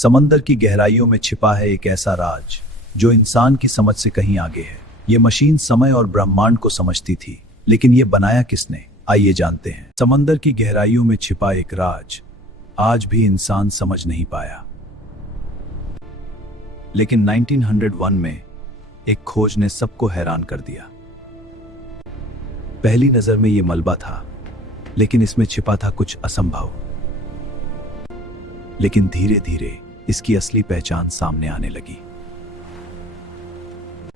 समंदर की गहराइयों में छिपा है एक ऐसा राज जो इंसान की समझ से कहीं आगे है। ये मशीन समय और ब्रह्मांड को समझती थी, लेकिन ये बनाया किसने? आइए जानते हैं। समंदर की गहराइयों में छिपा एक राज आज भी इंसान समझ नहीं पाया, लेकिन 1901 में एक खोज ने सबको हैरान कर दिया। पहली नजर में ये मलबा था, लेकिन इसमें छिपा था कुछ असंभव। लेकिन धीरे धीरे इसकी असली पहचान सामने आने लगी।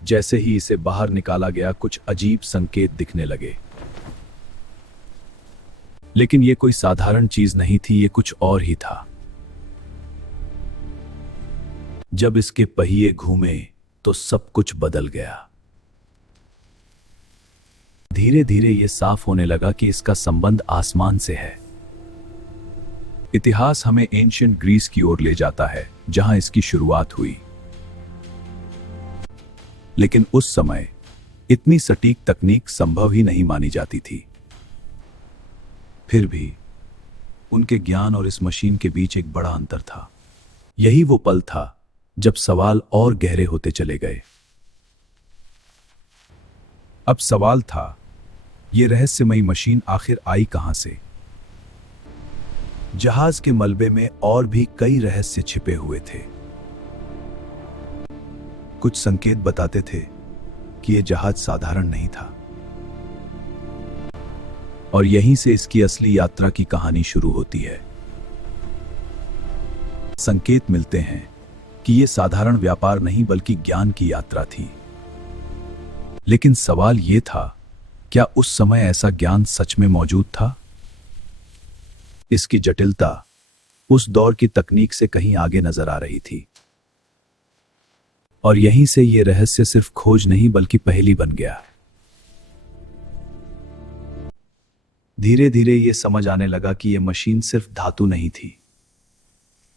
जैसे ही इसे बाहर निकाला गया, कुछ अजीब संकेत दिखने लगे। लेकिन यह कोई साधारण चीज नहीं थी, ये कुछ और ही था। जब इसके पहिए घूमे तो सब कुछ बदल गया। धीरे धीरे यह साफ होने लगा कि इसका संबंध आसमान से है। इतिहास हमें एंशिएंट ग्रीस की ओर ले जाता है, जहां इसकी शुरुआत हुई। लेकिन उस समय इतनी सटीक तकनीक संभव ही नहीं मानी जाती थी। फिर भी उनके ज्ञान और इस मशीन के बीच एक बड़ा अंतर था। यही वो पल था जब सवाल और गहरे होते चले गए। अब सवाल था, यह रहस्यमयी मशीन आखिर आई कहां से? जहाज के मलबे में और भी कई रहस्य छिपे हुए थे। कुछ संकेत बताते थे कि यह जहाज साधारण नहीं था, और यहीं से इसकी असली यात्रा की कहानी शुरू होती है। संकेत मिलते हैं कि यह साधारण व्यापार नहीं बल्कि ज्ञान की यात्रा थी। लेकिन सवाल यह था, क्या उस समय ऐसा ज्ञान सच में मौजूद था? इसकी जटिलता उस दौर की तकनीक से कहीं आगे नजर आ रही थी, और यहीं से यह रहस्य सिर्फ खोज नहीं बल्कि पहेली बन गया। धीरे धीरे यह समझ आने लगा कि यह मशीन सिर्फ धातु नहीं थी,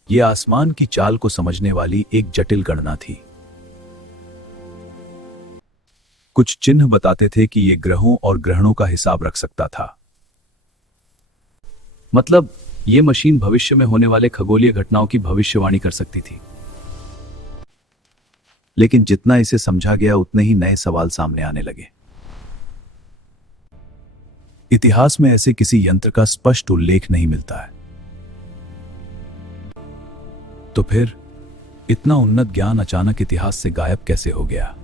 यह आसमान की चाल को समझने वाली एक जटिल गणना थी। कुछ चिन्ह बताते थे कि यह ग्रहों और ग्रहणों का हिसाब रख सकता था। मतलब यह मशीन भविष्य में होने वाले खगोलीय घटनाओं की भविष्यवाणी कर सकती थी। लेकिन जितना इसे समझा गया, उतने ही नए सवाल सामने आने लगे। इतिहास में ऐसे किसी यंत्र का स्पष्ट उल्लेख नहीं मिलता है। तो फिर इतना उन्नत ज्ञान अचानक इतिहास से गायब कैसे हो गया?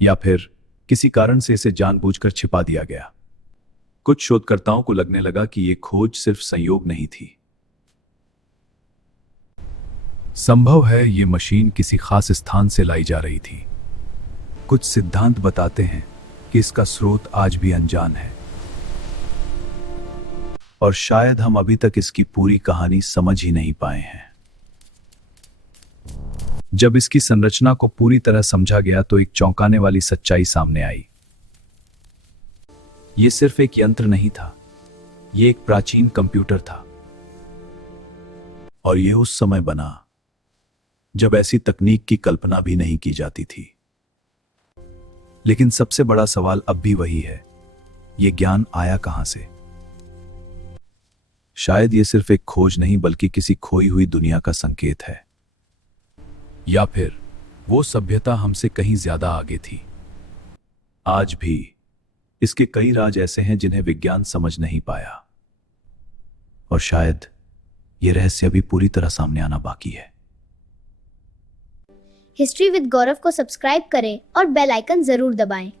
या फिर किसी कारण से इसे जानबूझकर छिपा दिया गया? कुछ शोधकर्ताओं को लगने लगा कि यह खोज सिर्फ संयोग नहीं थी। संभव है यह मशीन किसी खास स्थान से लाई जा रही थी। कुछ सिद्धांत बताते हैं कि इसका स्रोत आज भी अनजान है, और शायद हम अभी तक इसकी पूरी कहानी समझ ही नहीं पाए हैं। जब इसकी संरचना को पूरी तरह समझा गया तो एक चौंकाने वाली सच्चाई सामने आई। यह सिर्फ एक यंत्र नहीं था, यह एक प्राचीन कंप्यूटर था। और यह उस समय बना जब ऐसी तकनीक की कल्पना भी नहीं की जाती थी। लेकिन सबसे बड़ा सवाल अब भी वही है, यह ज्ञान आया कहां से? शायद यह सिर्फ एक खोज नहीं बल्कि किसी खोई हुई दुनिया का संकेत है, या फिर वो सभ्यता हमसे कहीं ज्यादा आगे थी। आज भी इसके कई राज ऐसे हैं जिन्हें विज्ञान समझ नहीं पाया, और शायद यह रहस्य अभी पूरी तरह सामने आना बाकी है। हिस्ट्री विद गौरव को सब्सक्राइब करें और बेल आइकन जरूर दबाएं।